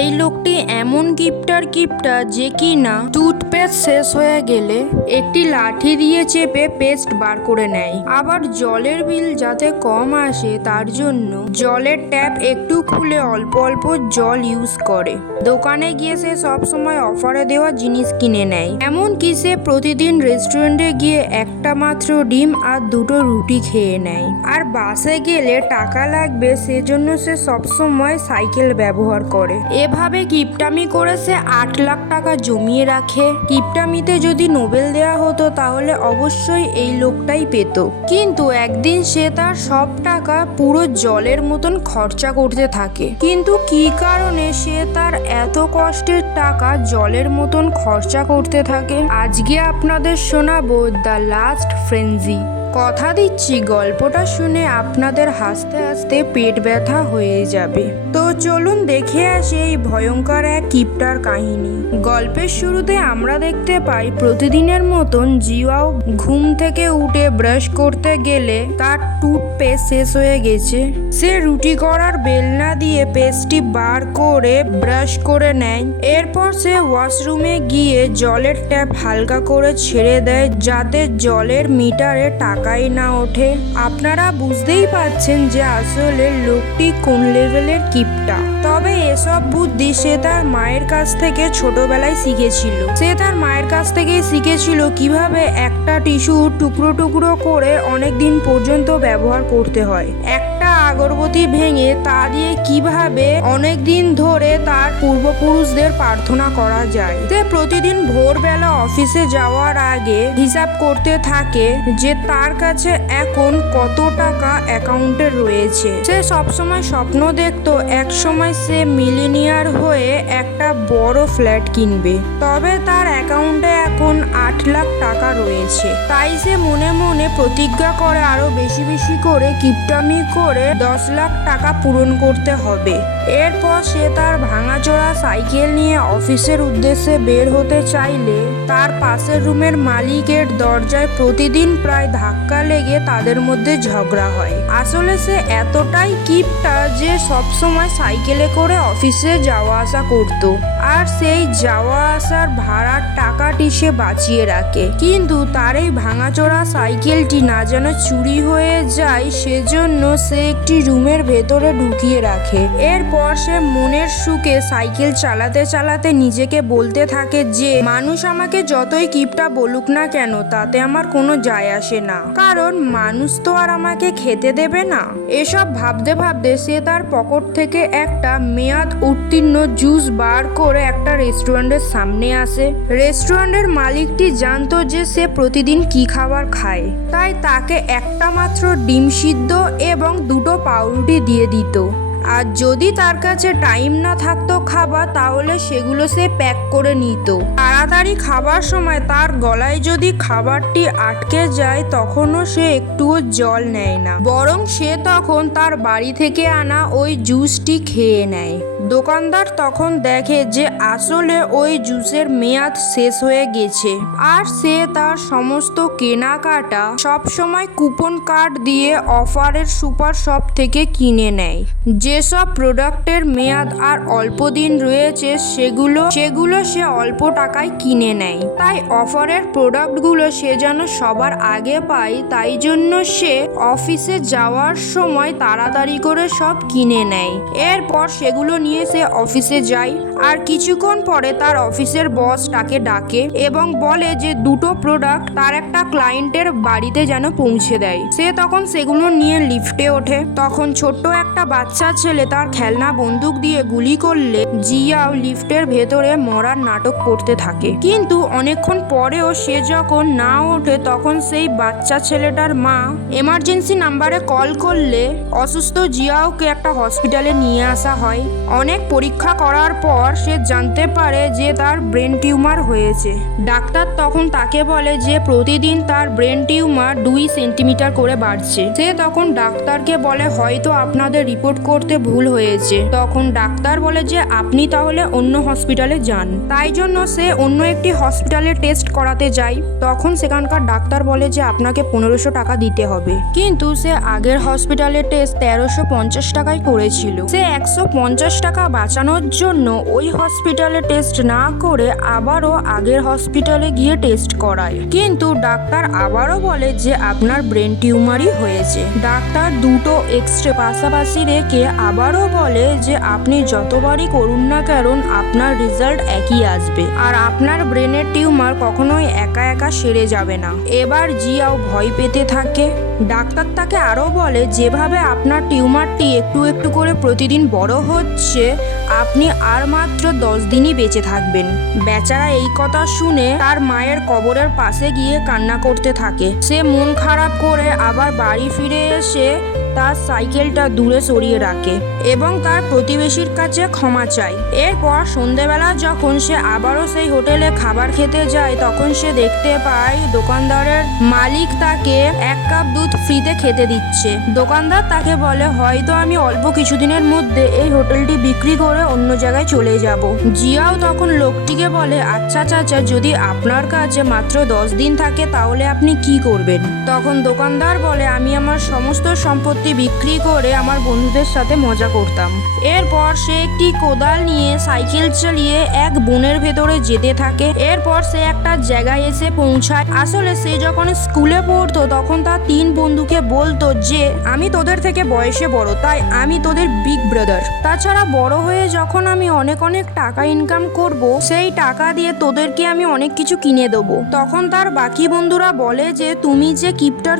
এই লোকটি এমন কিপটার যে কিনা টুথপেস্ট শেষ হয়ে গেলে একটি লাঠি দিয়ে চেপে পেস্ট বার করে নেয়। আবার জলের বিল যাতে কম আসে তার জন্য জলের ট্যাপ একটু খুলে অল্প অল্প জল ইউজ করে। দোকানে গিয়ে সে সবসময় অফারে দেওয়া জিনিস কিনে নেয়। এমনকি সে প্রতিদিন রেস্টুরেন্টে গিয়ে একটা মাত্র ডিম আর দুটো রুটি খেয়ে নেয়। আর বাসে গেলে টাকা লাগবে সেজন্য সে সবসময় সাইকেল ব্যবহার করে। এভাবে কিপটামি করে সে 8 লাখ টাকা জমিয়ে রাখে। কিপটামিতে যদি নোবেল দেওয়া হতো তাহলে অবশ্যই এই লোকটাই পেত। কিন্তু একদিন সে তার সব টাকা পুরো জলের মতন খরচা করতে থাকে। কিন্তু কি কারণে সে তার এত কষ্টের টাকা জলের মতন খরচা করতে থাকে আজকে আপনাদের শোনাবো দ্য লাস্ট ফ্রেঞ্জি। কথা দিচ্ছি গল্পটা শুনে আপনাদের হাসতে হাসতে পেট ব্যথা হয়ে যাবে। তো চলুন দেখে আসি এই ভয়ঙ্কর এক কিপটার কাহিনী। গল্পের শুরুতে আমরা দেখতে পাই প্রতিদিনের মতন জিয়াও ঘুম থেকে উঠে ব্রাশ করতে গেলে তার টুথপেস্ট শেষ হয়ে গেছে। সে রুটি করার বেলনা দিয়ে পেস্টটি বার করে ব্রাশ করে নেয়। এরপর সে ওয়াশরুমে গিয়ে জলের ট্যাপ হালকা করে ছেড়ে দেয় যাতে জলের মিটারে টাকাই না ওঠে। আপনারা বুঝতেই পারছেন যে আসলে লোকটি কোন লেভেলের কিপটা। তবে এসব বুদ্ধি সে তার মায়ের কাছ থেকে ছোটবেলায় শিখেছিল। সে তার মায়ের কাছ থেকেই শিখেছিল কিভাবে একটা টিস্যু টুকরো টুকরো করে অনেক দিন পর্যন্ত ব্যবহার করতে হয়। একটা আগরবাতি ভেঙে তা দিয়ে কিভাবে অনেক দিন ধরে তার পূর্বপুরুষদের প্রার্থনা করা যায়। সে প্রতিদিন ভোরবেলা অফিসে যাওয়ার আগে হিসাব করতে থাকে যে তার কাছে এখন কত টাকা অ্যাকাউন্টে রয়েছে। সে সবসময় স্বপ্ন দেখতো এক সময় সে মিলিনিয়ার হয়ে একটা বড় ফ্ল্যাট কিনবে। তবে তার অ্যাকাউন্টে এখন 8 লাখ টাকা রয়েছে। তাই সে মনে মনে প্রতিজ্ঞা করে আরো বেশি বেশি করে কিপটামি করে 10 লাখ টাকা পূরণ করতে হবে। এরপর সে তার ভাঙাচোরা সাইকেল নিয়ে অফিসের উদ্দেশ্যে বের হতে চাইলে তার পাশের রুমের মালিকের দরজায় প্রতিদিন প্রায় ধাক্কা লেগে তাদের মধ্যে ঝগড়া হয়। আসলে সে এতটাই কিপটা যে সবসময় সাইকেলে করে অফিসে যাওয়া আসা করত। আর সেই যাওয়া আসার ভাড়ার টাকাটি সে বাঁচিয়ে রাখে। কিন্তু তার এই ভাঙাচোরা সাইকেলটি না যেন চুরি হয়ে যায় সেজন্য সে একটি রুমের ভেতরে ঢুকিয়ে রাখে। এরপর সে মনের সুখে সাইকেল চালাতে চালাতে নিজেকে বলতে থাকে যে মানুষ আমাকে যতই কিপটা বলুক না কেন তাতে আমার কোনো যায় আসে না, কারণ মানুষ তো আর আমাকে খেতে দেবে না। এসব ভাবতে ভাবতে সে তার পকেট থেকে একটা মেয়াদ উত্তীর্ণ জুস বার করে একটা রেস্টুরেন্টের সামনে আসে। রেস্টুরেন্টের মালিকটি জানতো যে সে প্রতিদিন কি খাবার খায়, তাই তাকে একটা মাত্র ডিম সিদ্ধ এবং দুটো পাউরুটি দিয়ে দিত। আর যদি তার কাছে টাইম না থাকতো খাবার তাহলে সেগুলো সে প্যাক করে নিত। তাড়াতাড়ি খাবার সময় তার গলায় যদি খাবারটি আটকে যায় তখনও সে একটুও জল নেয় না, বরং সে তখন তার বাড়ি থেকে আনা ওই জুসটি খেয়ে নেয়। দোকানদার তখন দেখে যে আসলে ওই জুসের মেয়াদ শেষ হয়ে গেছে। আর সে তার সমস্ত কেনাকাটা সবসময় কুপন কার্ড দিয়ে অফারের সুপার শপ থেকে কিনে নেয়। যেসব প্রোডাক্টের মেয়াদ আর অল্প দিন রয়েছে সেগুলো সে অল্প টাকায় কিনে নেয়। তাই অফারের প্রোডাক্টগুলো সে যেন সবার আগে পায়, তাই জন্য সে অফিসে যাওয়ার সময় তাড়াতাড়ি করে সব কিনে নেয়। এরপর সেগুলো নিয়ে সে অফিসে যায়। আর কিছুক্ষণ পরে তার অফিসের বস তাকে ডাকে এবং বলে যে দুটো প্রোডাক্ট তার একটা ক্লায়েন্টের বাড়িতে যেন পৌঁছে দেয়। সে তখন সেগুলো নিয়ে লিফটে ওঠে। তখন ছোট্ট একটা বাচ্চা ছেলে তার খেলনা বন্দুক দিয়ে গুলি করলে জিয়াও লিফটের ভেতরে মরার নাটক করতে থাকে। কিন্তু অনেকক্ষণ পরেও সে যখন না ওঠে তখন সেই বাচ্চা ছেলেটার মা এমার্জেন্সি নাম্বারে কল করলে অসুস্থ জিয়াওকে একটা হসপিটালে নিয়ে আসা হয়। অনেক পরীক্ষা করার পর সে জানতে পারে যে তার ব্রেন টিউমার হয়েছে। ডাক্তার তখন তাকে বলে যে প্রতিদিন তার ব্রেন টিউমার 2 সেন্টিমিটার করে বাড়ছে। সে তখন ডাক্তারকে বলে হয়তো আপনাদের রিপোর্ট করতে ভুল হয়েছে। তখন ডাক্তার বলে যে আপনি তাহলে অন্য হসপিটালে যান। তাই জন্য সে অন্য একটি হসপিটালে টেস্ট করাতে যায়। তখন সেখানকার ডাক্তার বলে যে আপনাকে 1500 টাকা দিতে হবে। কিন্তু সে আগের হসপিটালে টেস্ট 1350 টাকায় করেছিল। সে 150 টাকা টাকা বাঁচানোর জন্য ওই হসপিটালে টেস্ট না করে আবারও আগের হসপিটালে গিয়ে টেস্ট করায়, কিন্তু ডাক্তার আবারও বলে যে আপনার ব্রেন টিউমারই হয়েছে। ডাক্তার দুটো এক্সরে পাশাপাশি রেখে আবারও বলে যে আপনি যতবারই করুন না কারণ আপনার রেজাল্ট একই আসবে, আর আপনার ব্রেনের টিউমার কখনোই একা একা সেরে যাবে না। এবার জিয়াও ভয় পেতে থাকে। ডাক্তার তাকে আরও বলে যেভাবে আপনার টিউমারটি একটু একটু করে প্রতিদিন বড় হচ্ছে, আপনি আর মাত্র 10 দিনই বেঁচে থাকবেন। বেচারা এই কথা শুনে তার মায়ের কবরের পাশে গিয়ে কান্না করতে থাকে। সে মন খারাপ করে আবার বাড়ি ফিরে এসে তার সাইকেলটা দূরে সরিয়ে রাখে এবং তার প্রতিবেশীর কাছে ক্ষমা চায়। এরপর সন্ধেবেলা যখন সে আবারও সেই হোটেলে খাবার খেতে যায়, তখন সে দেখতে পায় দোকানদারের মালিক তাকে 1 কাপ দুধ ফ্রিতে খেতে দিচ্ছে। দোকানদার তাকে বলে হয়তো আমি অল্প কিছুদিনের মধ্যে এই হোটেলটি বিক্রি করে অন্য জায়গায় চলে যাব। জিয়াও তখন লোকটিকে বলে আচ্ছা চাচা, যদি আপনার কাছে মাত্র 10 দিন থাকে তাহলে আপনি কি করবেন? তখন দোকানদার বলে আমি আমার সমস্ত সম্পত্তি বিক্রি করে আমার বন্ধুদের সাথে মজা করতাম। এরপর সে একটি কোদাল নিয়ে সাইকেল চালিয়ে এক বনের ভেতরে যেতে থাকে। এরপর সে একটা জায়গায় এসে পৌঁছায়। আসলে সে যখন স্কুলে পড়তো তখন তার 3 বন্ধুকে বলতো যে আমি তোদের থেকে বয়সে বড়, তাই আমি তোদের বিগ ব্রাদার। তাছাড়া বড় হয়ে যখন আমি অনেক অনেক টাকা ইনকাম করব, সেই টাকা দিয়ে তোদেরকে আমি অনেক কিছু কিনে দেবো। তখন তার বাকি বন্ধুরা বলে যে তুমি যে কিপটার,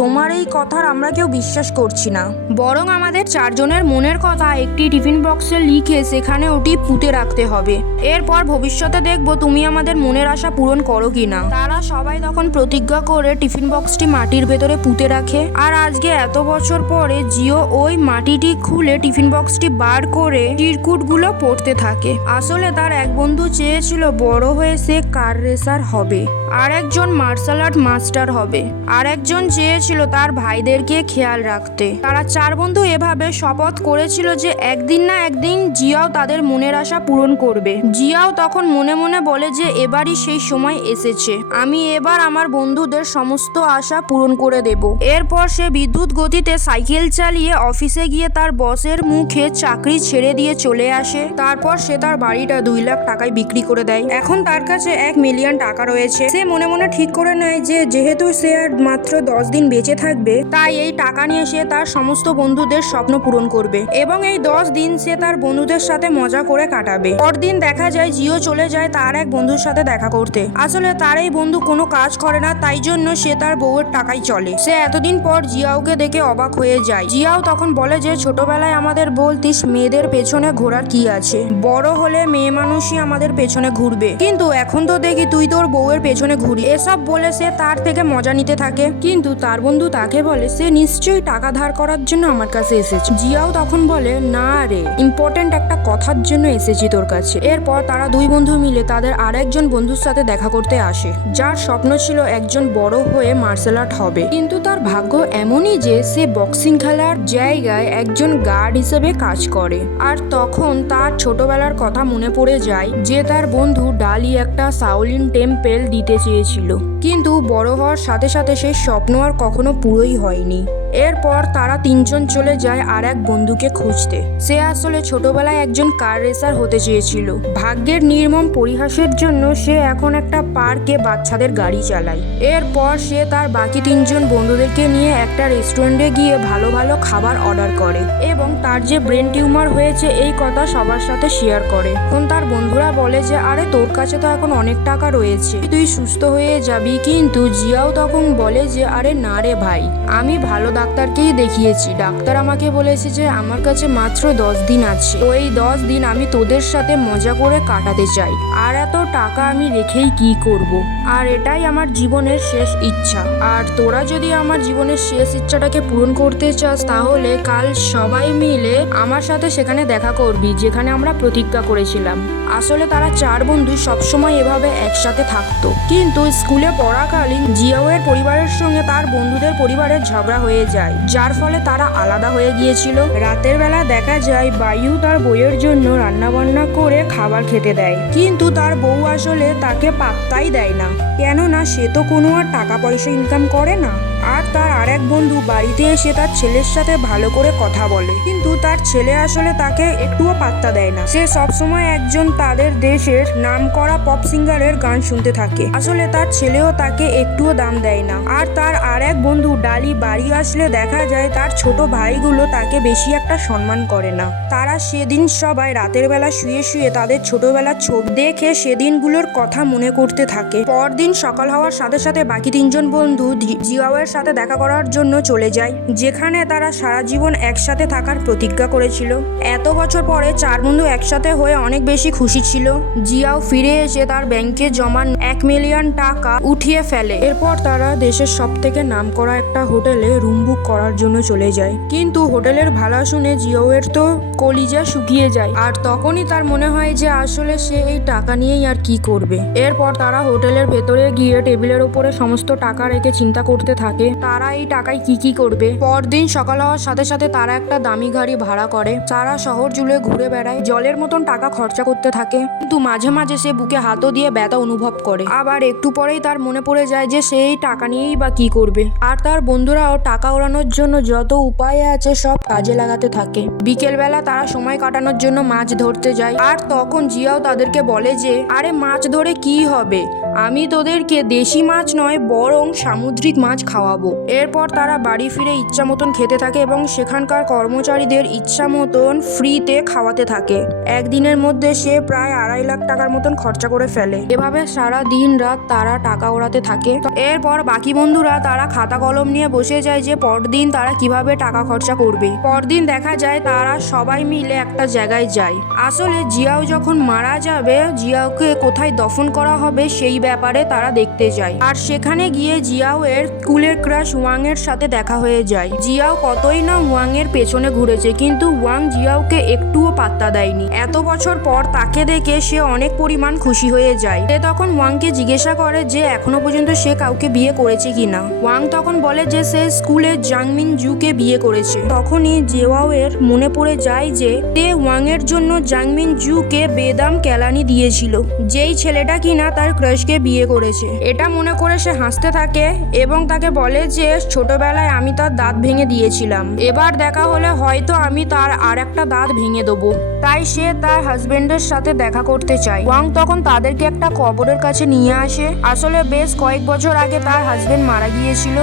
তোমার এই কথার আমরা কেউ বিশ্বাস করছি না, বরং আমাদের 4 জনের মনের কথা একটি টিফিন বক্সে লিখে সেখানে ওটি পুঁতে রাখতে হবে। এরপর ভবিষ্যতে দেখবো তুমি আমাদের মনের আশা পূরণ করো কিনা। তারা সবাই তখন প্রতিজ্ঞা করে টিফিন বক্সটি মাটির ভেতরে পুঁতে রাখে। আর আজকে এত বছর পরে জিও ওই মাটিটি খুলে টিফিন বক্সটি বার করে চিরকুটগুলো পড়তে থাকে। আসলে তার এক বন্ধু চেয়েছিল বড় হয়ে সে কার রেসার হবে, আর একজন মার্শাল আর্ট মাস্টার হবে, আর একজন চেয়েছিল তার ভাইদেরকে খেয়াল রাখতে। তারা 4 বন্ধু এভাবে শপথ করেছিল যে একদিন না একদিন জিয়াও তাদের মনের আশা পূরণ করবে। জিয়াও তখন মনে মনে বলে যে এবারই সেই সময় এসেছে, আমি এবার আমার বন্ধুদের সমস্ত আশা পূরণ করে দেব। এরপর সে বিদ্যুৎ গতিতে সাইকেল চালিয়ে অফিসে গিয়ে তার বসের মুখে চাকরি ছেড়ে দিয়ে চলে আসে। তারপর সে তার বাড়িটা 2 লাখ টাকায় বিক্রি করে দেয়। এখন তার কাছে 1 মিলিয়ন টাকা রয়েছে। সে মনে মনে ঠিক করে নেয় যে যেহেতু সে আর মাত্র 10 দিন বেঁচে থাকবে, তাই এই টাকা নিয়ে সে তার সমস্ত বন্ধুদের স্বপ্ন পূরণ করবে এবং এই 10 দিন সে তার বন্ধুদের সাথে মজা করে কাটাবে। পরদিন দেখা যায় জিও চলে যায় তার এক বন্ধুর সাথে দেখা করতে। আসলে তার এই বন্ধু কোনো কাজ করে না, তাই জন্য সে তার বউয়ের টাকাই চলে। সে এতদিন পর জিয়াওকে দেখে অবাক হয়ে যায়। জিয়াও তখন বলে যে ছোটবেলায় আমাদের বলতিস মেয়েদের পেছনে ঘোরার কি আছে, বড় হলে মেয়ে মানুষই আমাদের পেছনে ঘুরবে, কিন্তু এখন তো দেখি তুই তোর বউয়ের পেছনে ঘুরি। এসব বলে সে তার থেকে মজা নিতে থাকে, কিন্তু তার বন্ধু তাকে বলে সে নিশ্চয়ই টাকা ধার করার জন্য আমার কাছে এসেছে। জিয়াও তখন বলে না রে, ইম্পর্টেন্ট একটা কথার জন্য এসেছি তোর কাছে। এরপর তারা 2 বন্ধু মিলে তাদের আরেকজন বন্ধুর সাথে দেখা করতে আসে, যার স্বপ্ন ছিল একজন বড় হয়ে মার্শাল আর্ট হবে, কিন্তু তার ভাগ্য এমনই যে সে বক্সিং খেলার জায়গায় একজন গার্ড হিসেবে কাজ করে। আর তখন তার ছোটবেলার কথা মনে পড়ে যায় যে তার বন্ধু ডালি একটা শাওলিন টেম্পেল দিতে চেয়েছিল, কিন্তু বড় হওয়ার সাথে সাথে সেই স্বপ্ন আর কখনো পুরোই হয়নি। এরপর তারা 3 জন চলে যায় আর এক বন্ধুকে খুঁজতে। সে আসলে ছোটবেলায় একজন কার রেসার হতে চেয়েছিল। ভাগ্যের নির্মম পরিহাসের জন্য সে এখন একটা পার্কে বাচ্চাদের গাড়ি চালায়। এরপর সে তার বাকি 3 জন বন্ধুদেরকে নিয়ে একটা রেস্টুরেন্টে গিয়ে ভালো ভালো খাবার অর্ডার করে এবং তার যে ব্রেন টিউমার হয়েছে এই কথা সবার সাথে শেয়ার করে। এখন তার বন্ধুরা বলে যে আরে তোর কাছে তো এখন অনেক টাকা রয়েছে, তুই সুস্থ হয়ে যাবি। কিন্তু জিয়াও তখন বলে যে আরে না রে ভাই, আমি ভালো ডাক্তারকেই দেখিয়েছি, ডাক্তার আমাকে বলেছে যে আমার কাছে মাত্র 10 দিন আছে, তো এই 10 দিন আমি তোদের সাথে মজা করে কাটাতে চাই, আর এত টাকা আমি রেখেই কি করব, আর এটাই আমার জীবনের শেষ ইচ্ছা। আর তোরা যদি আমার জীবনের শেষ ইচ্ছাটাকে পূরণ করতে চাস তাহলে কাল সবাই মিলে আমার সাথে সেখানে দেখা করবি যেখানে আমরা প্রতিজ্ঞা করেছিলাম। আসলে তারা 4 বন্ধু সবসময় এভাবে একসাথে থাকতো, কিন্তু স্কুলে পড়াকালীন জিয়াওয়ের পরিবারের সঙ্গে তার বন্ধুদের পরিবারের ঝগড়া হয়ে যায়, যার ফলে তারা আলাদা হয়ে গিয়েছিল। রাতের বেলা দেখা যায় বায়ু তার বউয়ের জন্য রান্নাবান্না করে খাবার খেতে দেয়, কিন্তু তার বউ আসলে তাকে পাত্তাই দেয় না, কেননা সে তো কোনো আর টাকা পয়সা ইনকাম করে না। আর তার আরেক বন্ধু বাড়িতে এসে তার ছেলের সাথে ভালো করে কথা বলে, কিন্তু তার ছেলে আসলে তাকে একটুও পাত্তা দেয় না। সে সবসময় একজন তাদের দেশের নামকরা পপ সিঙ্গারের গান শুনতে থাকে। আসলে তার ছেলেও তাকে একটুও দাম দেয় না। আর তার আরেক বন্ধু ডালি বাড়ি আসলে দেখা যায় তার ছোট ভাইগুলো তাকে বেশি একটা সম্মান করে না। তারা সেদিন সবাই রাতের বেলা শুয়ে শুয়ে তাদের ছোটবেলার ছবি দেখে সেদিনগুলোর কথা মনে করতে থাকে। পরদিন সকাল হওয়ার সাথে সাথে বাকি তিনজন বন্ধু জিয়াওয়ের সাথে দেখা করার জন্য চলে যায়, যেখানে তারা সারা জীবন একসাথে থাকার প্রতিজ্ঞা করেছিল। এত বছর পরে চার বন্ধু একসাথে হয়ে অনেক বেশি খুশি ছিল। জিয়াও ফিরে এসে তার ব্যাংকে জমা 1 মিলিয়ন টাকা উঠিয়ে ফেলে। এরপর তারা দেশের সব থেকে নামকরা একটা হোটেলে রুম বুক করার জন্য চলে যায়, কিন্তু হোটেলের ভাড়া শুনে জিয়াওয়ের তো কলিজা শুকিয়ে যায়। আর তখনই তার মনে হয় যে আসলে সে এই টাকা নিয়েই আর কি করবে। এরপর তারা হোটেলের ভেতরে গিয়ে টেবিলের উপরে সমস্ত টাকা রেখে চিন্তা করতে থাকে তারা এই টাকায় কি করবে। পরদিন সকাল হওয়ার সাথে সাথে তারা একটা দামি গাড়ি ভাড়া করে। তারা শহর জুড়ে ঘুরে বেড়ায়, জলের মতন টাকা খরচা করতে থাকে, কিন্তু মাঝে মাঝে সে বুকে হাতও দিয়ে ব্যথা অনুভব করে। আবার একটু পরেই তার মনে পড়ে যায় যে সে এই টাকা নিয়েই বা কি করবে। আর তার বন্ধুরাও টাকা ওড়ানোর জন্য যত উপায় আছে সব কাজে লাগাতে থাকে। বিকেলবেলা তারা সময় কাটানোর জন্য মাছ ধরতে যায়। আর তখন জিয়াও তাদেরকে বলে যে আরে মাছ ধরে কি হবে, আমি তোদেরকে দেশি মাছ নয় বরং সামুদ্রিক মাছ খাওয়াবো। এরপর তারা বাড়ি ফিরে ইচ্ছা মতন খেতে থাকে এবং সেখানকার কর্মচারীদের ইচ্ছা মতন ফ্রিতে খাওয়াতে থাকে। একদিনের মধ্যে সে প্রায় 2.5 লাখ টাকার মতন খরচা করে ফেলে। এভাবে সারা দিন রাত তারা টাকা ওড়াতে থাকে। এরপর বাকি বন্ধুরা তারা খাতা কলম নিয়ে বসে যায় যে পরদিন তারা কিভাবে টাকা খরচা করবে। পরদিন দেখা যায় তারা সবাই মিলে একটা জায়গায় যায়। আসলে জিয়াও যখন মারা যাবে, জিয়াওকে কোথায় দফন করা হবে সেই ব্যাপারে তারা দেখতে যায়। আর সেখানে গিয়ে জিয়াও এর স্কুলের ক্রাশ ওয়াং এর সাথে দেখা হয়ে যায়। জিয়াও কতই না ওয়াং এর পেছনে ঘুরেছে, কিন্তু ওয়াং জিয়াওকে একটুও পাত্তা দেয়নি। এত বছর পর তাকে দেখে সে অনেক পরিমাণ খুশি হয়ে যায়। সে তখন ওয়াংকে জিজ্ঞাসা করে যে এখনো পর্যন্ত সে কাউকে বিয়ে করেছে কিনা। ওয়াং তখন বলে যে সে স্কুলে জাংমিন জুকে বিয়ে করেছে। তখনই জিয়াও এর মনে পড়ে যায় যে সে ওয়াং এর জন্য জাংমিন জুকে বেদাম কেলানি দিয়েছিল, যেই ছেলেটা কিনা তার ক্রাশকে বিয়ে করেছে। এটা মনে করে সে হাসতে থাকে এবং তাকে বলে যে ছোটবেলায় আমি তার দাঁত ভেঙে দিয়েছিলাম, এবার দেখা হলে হয়তো আমি তার আর একটা দাঁত ভেঙে দেবো। তাই সে তার হাজবেন্ডের সাথে দেখা করতে চায়। ওয়াং তখন তাদেরকে একটা কবরের কাছে নিয়ে আসে। আসলে বেশ কয়েক বছর আগে তার হাজবেন্ড মারা গিয়েছিল।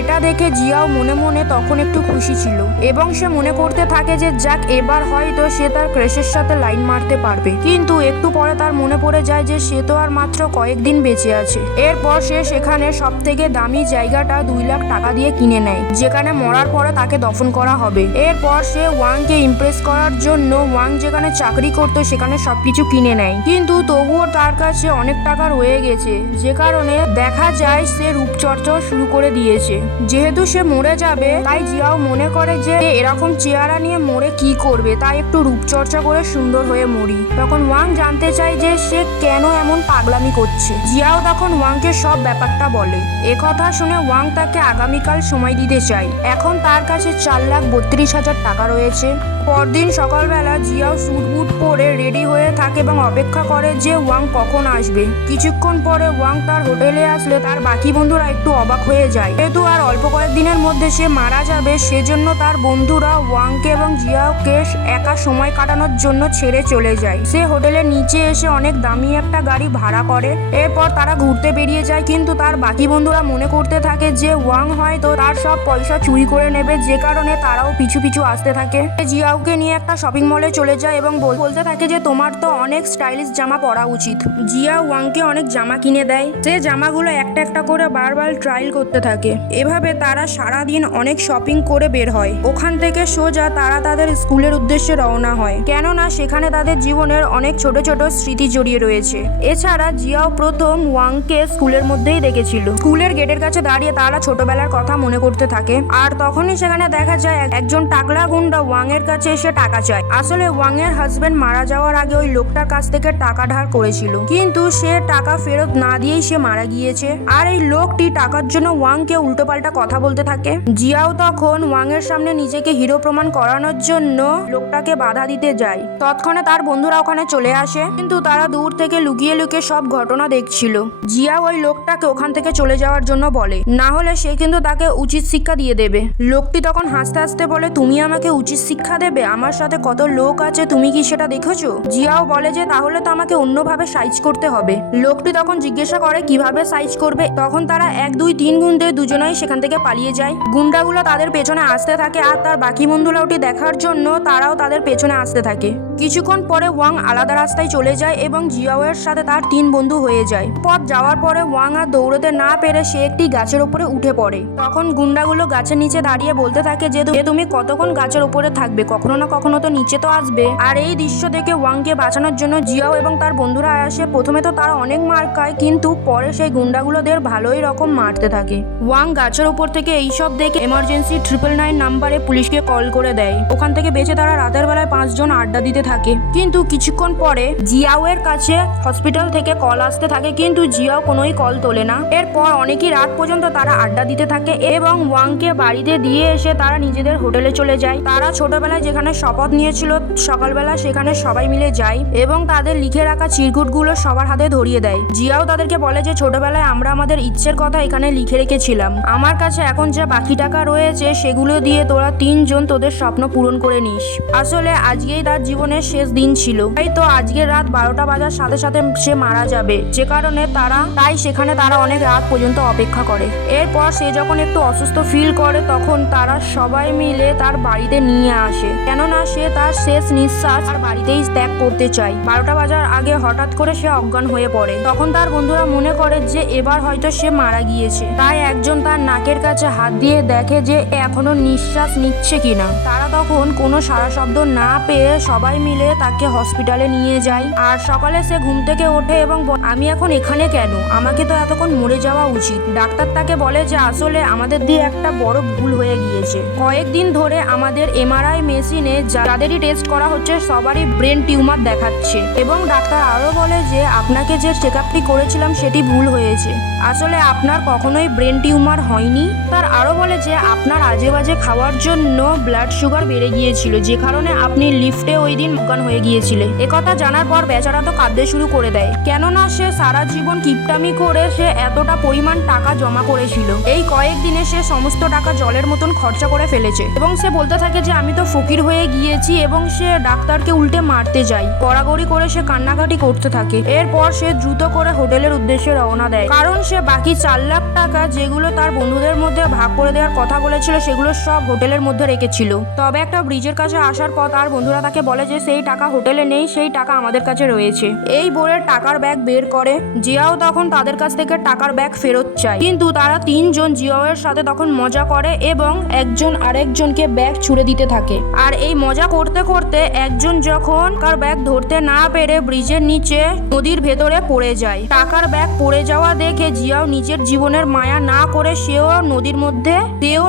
এটা দেখে জিয়াও মনে মনে তখন একটু খুশি ছিল এবং সে মনে করতে থাকে যে যাক এবার হয়তো সে তার ক্রাশের সাথে লাইন মারতে পারবে। কিন্তু একটু পরে তার মনে পড়ে যায় যে সে তো আর মাত্র কয়েকদিন বেঁচে আছে। এরপর সে সেখানে সব থেকে দামি জায়গাটা 2 লাখ টাকা দিয়ে কিনে নেয়, যেখানে মরার পরে তাকে দফন করা হবে। এরপর সে ওয়াংকে ইমপ্রেস করার জন্য ওয়াং যেখানে চাকরি করতো সেখানে সবকিছু কিনে নেয়, কিন্তু তবুও তার কাছে অনেক টাকা রয়ে গেছে, যে কারণে দেখা যায় সে রূপচর্চাও শুরু করে দিয়েছে। যেহেতু সে মরে যাবে তাই জিয়াও মনে করে যে এরকম চেহারা নিয়ে মরে কি করবে, তাই একটু রূপচর্চা করে সুন্দর হয়ে মরি। তখন ওয়াং জানতে চায় যে সে কেন এমন পাগলামি করছে। জিয়াও তখন ওয়াংকে সব ব্যাপারটা বলে। একথা শুনে ওয়াং তাকে আগামীকাল সময় দিতে চায়। এখন তার কাছে 4,32,000 টাকা রয়েছে। পরদিন সকালবেলা জিয়াও স্যুট বুট পরে রেডি হয়ে থাকে এবং অপেক্ষা করে যে ওয়াং কখন আসবে। কিছুক্ষণ পরে ওয়াং তার হোটেলে আসলে তার বাকি বন্ধুরা একটু অবাক হয়ে যায়, যেহেতু আর অল্প কয়েকদিনের মধ্যে সে মারা যাবে। সেজন্য তার বন্ধুরা ওয়াংকে এবং জিয়াওকে একা সময় কাটানোর জন্য ছেড়ে চলে যায়। সে হোটেলের নিচে এসে অনেক দামি একটা গাড়ি ভাড়া করে। এরপর তারা ঘুরতে বেরিয়ে যায়, কিন্তু তার বাকি বন্ধুরা মনে করতে থাকে যে ওয়াং হয়তো তার সব পয়সা চুরি করে নেবে, যে কারণে তারাও পিছু পিছু আসতে থাকে। জিয়াওকে নিয়ে একটা শপিং মলে চলে যায় এবং বলতে থাকে যে তোমার তো অনেক স্টাইলিশ জামা পরা উচিত। জিয়া ওয়াংকে অনেক জামা কিনে দেয়। সে জামাগুলো একটা একটা করে বারবার ট্রায়াল করতে থাকে। এভাবে তারা সারাদিন অনেক শপিং করে বের হয়। ওখান থেকে সোজা তারা তাদের স্কুলের উদ্দেশ্যে রওনা হয়, কেননা সেখানে তাদের জীবনের অনেক ছোট ছোট স্মৃতি জড়িয়ে রয়েছে। এছাড়া জিয়াও প্রথম ওয়াংকে স্কুলের মধ্যেই দেখেছিল। স্কুলের গেটের কাছে দাঁড়িয়ে তারা ছোটবেলার কথা মনে করতে থাকে। আর তখনই সেখানে দেখা যায় একজন টাকলা গুন্ডা ওয়াং এর কাছে এসে টাকা চায়। আসলে ওয়াং এর হাজবেন্ড মারা যাওয়ার আগে ওই লোকটার কাছ থেকে টাকা ধার করেছিল, কিন্তু সে টাকা ফেরত না দিয়েই সে মারা গিয়েছে। আর এই লোকটি টাকার জন্য ওয়াংকে উল্টোপাল্টা কথা বলতে থাকে। জিয়াও তখন ওয়াং এর সামনে নিজেকে হিরো প্রমাণ করানোর জন্য লোকটাকে বাধা দিতে যায়। তৎক্ষণে তার বন্ধুরা ওখানে চলে আসে, কিন্তু তারা দূর থেকে লুকিয়ে লুকিয়ে সব ঘটনা দেখছিল। জিয়া ওই লোকটাকে ওখান থেকে চলে যাওয়ার জন্য বলে, না হলে বলে সে কিন্তু তাকে উচিত শিক্ষা দিয়ে দেবে। লোকটি তখন হাসতে হাসতে বলে, তুমি আমাকে উচিত শিক্ষা দেবে? আমার সাথে কত লোক আছে, তুমি কি সেটা দেখেছো? জিয়াও বলে যে তাহলে তো আমাকে অন্যভাবে সাইজ করতে হবে। লোকটি তখন জিজ্ঞাসা করে কিভাবে সাইজ করবে। তখন তারা 1 2 3 গুনতে দুজনেই সেখান থেকে পালিয়ে যায়। গুন্ডাগুলো তাদের পেছনে আসতে থাকে আর তার বাকি বন্ধুরাওটি দেখার জন্য তারাও তাদের পেছনে আসতে থাকে। কিছুক্ষণ পরে ওয়াং আলাদা রাস্তায় চলে যায় এবং জিয়াওয়ের সাথে তার 3 বন্ধু হয়ে যায়। পথ যাওয়ার পরে ওয়াং আর দৌড়তে না পেরে সে একটি গাছের উপরে উঠে পড়ে। তখন গুন্ডাগুলো গাছের নিচে দাঁড়িয়ে বলতে থাকে যে তুমি কতক্ষণ গাছের উপরে থাকবে, কখনো না কখনো তো নিচে তো আসবে। আর এই দৃশ্য দেখে ওয়াংকে বাঁচানোর জন্য জিয়াও এবং তার বন্ধুরা আসে। প্রথমে তো তারা অনেক মার খায়, কিন্তু পরে সেই গুন্ডাগুলোদের ভালোই রকম মারতে থাকে। ওয়াং গাছের উপর থেকে এইসব দেখে এমার্জেন্সি 999 নাম্বারে পুলিশকে কল করে দেয়। ওখান থেকে বেঁচে তারা রাতের বেলায় 5 জন আড্ডা দিতে থাকে। কিন্তু কিছুক্ষণ পরে জিয়াও এর কাছে হসপিটাল থেকে কল আসতে থাকে, কিন্তু জিয়াও কোনোই কল তোলে না। এরপর অনেকই রাত পর্যন্ত তারা আড্ডা দিতে থাকে এবং ওয়াংকে বাড়িতে দিয়ে এসে তারা নিজেদের হোটেলে চলে যায়। তারা ছোটবেলায় যেখানে শপথ নিয়েছিল সকালবেলা সেখানে সবাই মিলে যায় এবং তাদের লিখে রাখা চিরকুটগুলো সবার হাতে ধরিয়ে দেয়। জিয়াও তাদেরকে বলে যে ছোটবেলায় আমরা আমাদের ইচ্ছের কথা এখানে লিখে রেখেছিলাম, আমার কাছে এখন যে বাকি টাকা রয়েছে সেগুলো দিয়ে তোরা 3 জন তোদের স্বপ্ন পূরণ করে নিস। আসলে আজকেই তার জীবনের শেষ দিন ছিল, তাই তো আজকে রাত 12টা বাজার সাথে সাথে সে মারা যাবে, যে কারণে তাই সেখানে তারা অনেক রাত পর্যন্ত অপেক্ষা করে। এরপর সে যখন একটু অসুস্থ ফিল করে তখন তারা সবাই মিলে তার বাড়িতে নিয়ে আসে, কেননা সে তার শেষ নিঃশ্বাস তার বাড়িতেই ত্যাগ করতে চায়। 12টা বাজার আগে হঠাৎ করে সে অজ্ঞান হয়ে পড়ে। তখন তার বন্ধুরা মনে করে যে এবার হয়তো সে মারা গিয়েছে, তাই একজন তার নাকের কাছে হাত দিয়ে দেখে যে এখনো নিঃশ্বাস নিচ্ছে কিনা। তারা তখন কোনো সারা শব্দ না পেয়ে সবাই মিলে তাকে হসপিটালে নিয়ে যায়। আর সকালে সে ঘুম থেকে ওঠে এবং আমি এখন এখানে কেন, আমাকে তো এতক্ষণ মরে যাওয়া উচিত। ডাক্তার তাকে বলে যে আসলে আমাদের দিয়ে একটা বড় ভুল হয়ে গিয়েছে। কয়েকদিন ধরে আমাদের এমআরআই মেশিনে যাদেরই টেস্ট করা হচ্ছে সবারই ব্রেন টিউমার দেখাচ্ছে এবং ডাক্তার আরো বলে যে আপনাকে যে চেকআপটি করেছিলাম সেটি ভুল হয়েছে, আসলে আপনার কখনোই ব্রেন টিউমার হয়নি। তার আরো বলে যে আপনার আজে বাজে খাওয়ার জন্য ব্লাড সুগার বেড়ে গিয়েছিল, যে কারণে আপনি লিফটে ওই দিন অজ্ঞান হয়ে গিয়েছিলেন। একথা জানার পর বেচারা তো কাঁদতে শুরু করে দেয়, কেননা সে সারা জীবন কিপটামি করে সে এতটা পরিমাণ টাকা জমা করেছিল। এই কয়েকদিনে সে সমস্ত টাকা জলের মতন খরচা করে ফেলেছে এবং সে বলতে থাকে যে আমি তো ফকির হয়ে গিয়েছি এবং সে ডাক্তারকে উল্টে মারতে যায়। গড়াগড়ি করে সে কান্নাকাটি করতে থাকে। এরপর সে দ্রুত করে হোটেলের উদ্দেশ্যে রওনা দেয়, কারণ সে বাকি 4 লাখ টাকা যেগুলো তার বন্ধুদের মধ্যে ভাগ করে দেওয়ার কথা বলেছিল সেগুলো সব হোটেলের মধ্যে রেখেছিল। তবে একটা ব্রিজের কাছে আসার পর তার বন্ধুরা তাকে বলে যে সেই টাকা হোটেলে নেই, সেই টাকা আমাদের কাছে রয়েছে। এই বলে টাকার ব্যাগ বের করে। জিয়াও তখন তাদের কাছ থেকে টাকার ব্যাগ ফেরত চায়, কিন্তু তারা 3 জন জিয়াওয়ের সাথে তখন মজা করে এবং একজন আরেকজনকে ব্যাগ ছুড়ে দিতে থাকে। আর এই মজা করতে করতে একজন যখন টাকার ব্যাগ ধরতে না পেরে ব্রিজের নিচে নদীর ভেতরে পড়ে যায়। টাকার ব্যাগ পড়ে যাওয়া দেখে জিয়াও নিজের জীবনের মায়া না করে সেও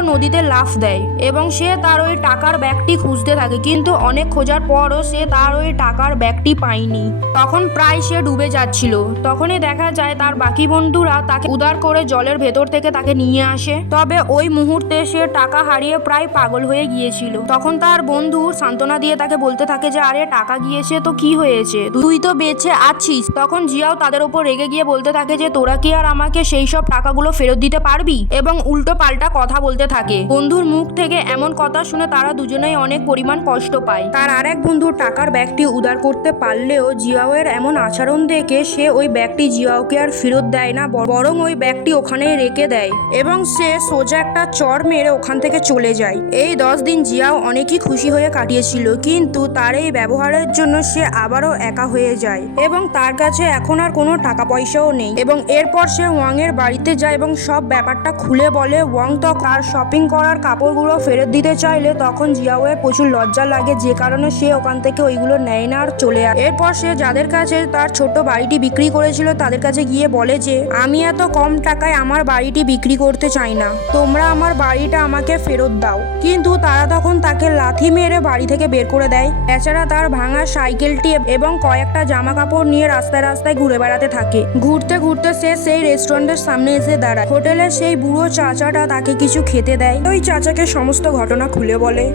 নদীতে লাফ দেয় এবং সে তার ওই টাকার ব্যাগটি খুঁজতে থাকে, কিন্তু অনেক খোঁজার পরও সে তার ওই টাকার ব্যাগটি পায়নি। তখন প্রায় সে ডুবে যাচ্ছিল। তখনই দেখা যায় তার বাকি বন্ধুরা তাকে উদ্ধার করে জলের ভেতর থেকে তাকে নিয়ে আসে। তবে ওই মুহূর্তে সে টাকা হারিয়ে প্রায় পাগল হয়ে গিয়েছিল। তখন তার বন্ধু সান্ত্বনা দিয়ে তাকে বলতে থাকে যে আরে টাকা গিয়েছে তো কি হয়েছে, তুই তো বেঁচে আছিস। তখন জিয়াও তাদের উপর রেগে গিয়ে বলতে থাকে যে তোরা কি আর আমাকে সেই সব টাকাগুলো ফেরত দিতে পারবি, এবং উল্টো পাল্টা কথা বলতে থাকে। বন্ধুর মুখ থেকে এমন কথা শুনে তারা দুজনেই অনেক পরিমাণ কষ্ট পায়। তার আরেক বন্ধু টাকার ব্যাগটি উদ্ধার করতে পারলেও জিয়াওয়ের এমন আচরণ দেখে সে ওই ব্যাগটি জিয়াওকে আর ফেরত দেয় না, বরং ওই ব্যাগটি ওখানেই রেখে দেয় এবং সে সোজা একটা চড় মেরে ওখান থেকে চলে যায়। এই 10 দিন জিয়াও অনেকই খুশি হয়ে কাটিয়েছিল, কিন্তু তার এই ব্যবহারের জন্য সে আবারও একা হয়ে যায় এবং তার কাছে এখন আর কোনো টাকা পয়সাও নেই। এবং এরপর সে ওয়াং এর বাড়িতে যায় এবং সব ব্যাপারটা খুলে বলে। ওয়াং তো তার শপিং করার কাপড়গুলো ফেরত দিতে চাইলে তখন জিয়াওয়ের প্রচুর লজ্জা লাগে, যে কারণে সে ওখান থেকে ওইগুলো নেয় না আর চলে আসে। এরপর সে যাদের কাছে তার ছোট্ট বাড়িটি বিক্রি করেছিল তাদের কাছে গিয়ে বলে যে আমি এত কম টাকায় আমার বাড়িটি বিক্রি করতে চাই না, তোমরা আমার বাড়িটা আমাকে ফেরত দাও। কিন্তু তারা তখন তাকে লাথি মেরে বাড়ি থেকে বের করে দেয়। বেচারা তার ভাঙা সাইকেলটি এবং কয়েকটা জামা কাপড় নিয়ে রাস্তায় রাস্তায় ঘুরে বেড়াতে থাকে। ঘুরতে ঘুরতে সে সেই রেস্টুরেন্টের সামনে এসে দাঁড়ায়। হোটেলের সেই বুড়ো চাচাটা তাকে কিছু খেতে দেয়। ওই চাচাকে সমস্ত ঘটনা খুলে বলে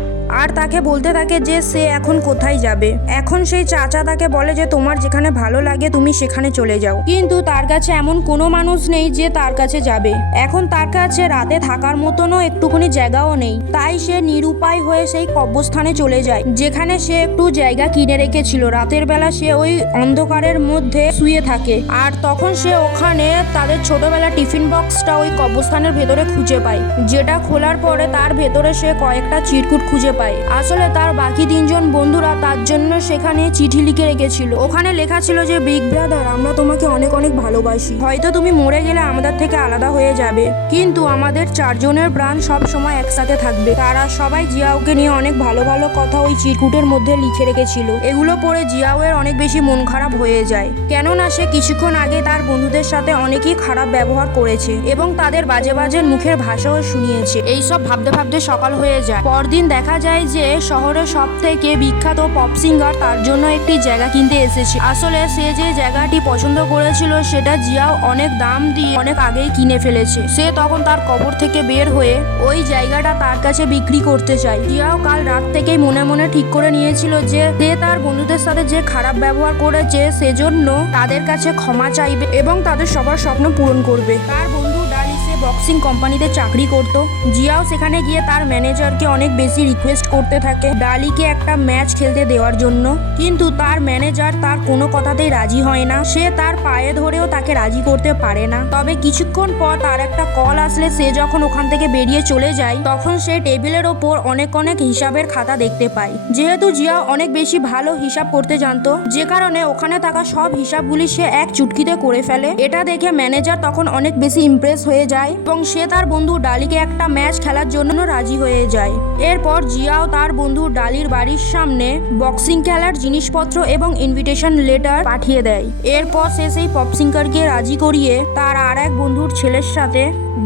আর তাকে বলতে থাকে যে সে এখন কোথায় যাবে। এখন সেই চাচা তাকে বলে যে তোমার যেখানে ভালো লাগে তুমি সেখানে চলে যাও, কিন্তু তার কাছে এমন কোনো মানুষ নেই যে তার কাছে যাবে। এখন তার কাছে রাতে থাকার মতনও একটুখানি জায়গাও নেই, তাই সে নিরুপায় হয়ে সেই কবরস্থানে চলে যায়, যেখানে সে একটু জায়গা কিনে রেখেছিল। রাতের বেলা সে ওই অন্ধকারের মধ্যে শুয়ে থাকে, আর তখন সে ওখানে তাদের ছোটবেলা টিফিন বক্সটা ওই কবরস্থানের ভেতরে খুঁজে পায়, যেটা খোলার পরে তার ভেতরে সে কয়েকটা চিরকুট খুঁজে পায়। আসলে তার বাকি 3 জন বন্ধুরা তার জন্য সেখানে চিঠি লিখে রেখেছিল। ওখানে লেখা ছিল যে বিগ ব্রাদার, আমরা তোমাকে অনেক অনেক ভালোবাসি। হয়তো তুমি মরে গেলে আমাদের থেকে আলাদা হয়ে যাবে, কিন্তু আমাদের 4 জনের প্রাণ সব সময় একসাথে থাকবে। তারা সবাই জিয়াওকে নিয়ে অনেক ভালো ভালো কথা ওই চিরকুটের মধ্যে লিখে রেখেছিল। এগুলো পড়ে জিয়াওয়ের অনেক বেশি মন খারাপ হয়ে যায়, কেননা সে কিছুক্ষণ আগে তার বন্ধুদের সাথে অনেকই খারাপ ব্যবহার করেছে এবং তাদের বাজে বাজে মুখের ভাষাও শুনিয়েছে। এইসব ভাবতে ভাবতে সকাল হয়ে যায়। পরদিন দেখা যায় যে শহরের সব থেকে বিখ্যাত পপ সিঙ্গার তার জন্য একটি জায়গা কিনতে এসেছে। আসলে সে যে জায়গাটি পছন্দ করেছিল সেটা জিয়াও অনেক দাম দিয়ে অনেক আগেই কিনে ফেলেছে। সে তখন তার কবর থেকে বের হয়ে ওই জায়গাটা তার কাছে বিক্রি করতে চায়। জিয়াও কাল রাত থেকেই মনে মনে ঠিক করে নিয়েছিল যে সে তার বন্ধুদের সাথে যে খারাপ ব্যবহার করেছে সেজন্য তাদের কাছে ক্ষমা চাইবে এবং তাদের সবার স্বপ্ন পূরণ করবে। তার বন্ধু ডালি সে বক্সিং কোম্পানিতে চাকরি করত। জিয়াও সেখানে গিয়ে তার ম্যানেজারকে অনেক বেশি রিকোয়েস্ট করতে থাকে ডালিকে একটা ম্যাচ খেলতে দেওয়ার জন্য, কিন্তু তার ম্যানেজার তার কোনো কথাতেই রাজি হয় না। সে তার পায়ে ধরেও তাকে রাজি করতে পারে না। তবে কিছুক্ষণ পর তার একটা কল আসলে সে যখন ওখান থেকে বেরিয়ে চলে যায়, তখন সে টেবিলের ওপর অনেক অনেক হিসাবের খাতা দেখতে পায়। যেহেতু জিয়া অনেক বেশি ভালো হিসাব করতে জানতো, যে কারণে ওখানে থাকা সব হিসাবগুলি সে এক চুটকিতে করে ফেলে। এটা দেখে ম্যানেজার তখন অনেক বেশি ইমপ্রেস হয়ে যায় এবং সে তার বন্ধু ডালিকে একটা ম্যাচ খেলার জন্য রাজি হয়ে যায়। এরপর জিয়াও তার বন্ধু ডালির বাড়ির সামনে বক্সিং খেলার জিনিসপত্র এবং ইনভিটেশন লেটার পাঠিয়ে দেয়। এরপর সে সেই পপ সিঙ্গারকে রাজি করিয়ে তার আর এক বন্ধুর ছেলের সাথে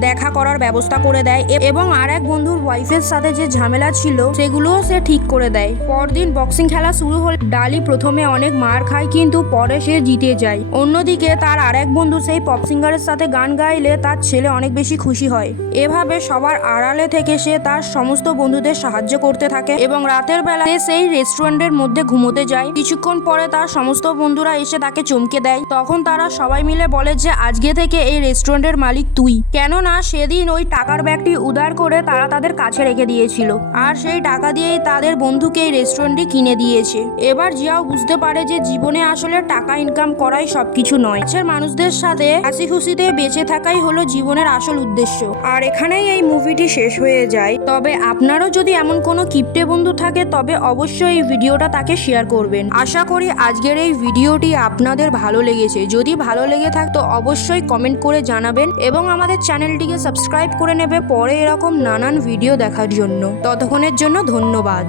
দেখা করার ব্যবস্থা করে দেয় এবং আর এক বন্ধুর ওয়াইফের সাথে যে ঝামেলা ছিল সেগুলোও সে ঠিক করে দেয়। পরদিন বক্সিং খেলা শুরু হলে ডালি প্রথমে অনেক মার খায়, কিন্তু পরে সে জিতে যায়। অন্যদিকে তার আর এক বন্ধু সেই পপ সিঙ্গারের সাথে গান গাইলে তার ছেলে অনেক বেশি খুশি হয়। এভাবে সবার আড়ালে থেকে সে তার সমস্ত বন্ধুদের সাহায্য করতে থাকে এবং রাতের বেলা সে সেই রেস্টুরেন্টের মধ্যে ঘুমোতে যায়। কিছুক্ষণ পরে তার সমস্ত বন্ধুরা এসে তাকে চমকে দেয়। তখন তারা সবাই মিলে বলে যে আজকে থেকে এই রেস্টুরেন্টের মালিক তুই, কেননা সেদিন ওই টাকার ব্যাগটি উধার করে তারা তাদের কাছে রেখে দিয়েছিল, আর সেই টাকা দিয়েই তাদের বন্ধুকে এই রেস্টুরেন্টটি কিনে দিয়েছে। এবার জিয়াও বুঝতে পারে যে জীবনে আসলে টাকা ইনকাম করাই সবকিছু নয়, কাছের মানুষদের সাথে হাসি খুশিতে বেঁচে থাকাই হলো জীবনের আসল উদ্দেশ্য। আর এখানেই এই মুভিটি শেষ হয়ে যায়। তবে আপনারও যদি এমন কোনো কিপটে বন্ধু থাকে তবে অবশ্যই এই ভিডিওটা তাকে শেয়ার করবেন। আশা করি আজকের এই ভিডিওটি আপনাদের ভালো লেগেছে। যদি ভালো লেগে থাকতো অবশ্যই কমেন্ট করে জানাবেন এবং আমাদের চ্যানেলটিকে সাবস্ক্রাইব করে নেবে পরে এরকম নানান ভিডিও দেখার জন্য। ততক্ষণের জন্য ধন্যবাদ।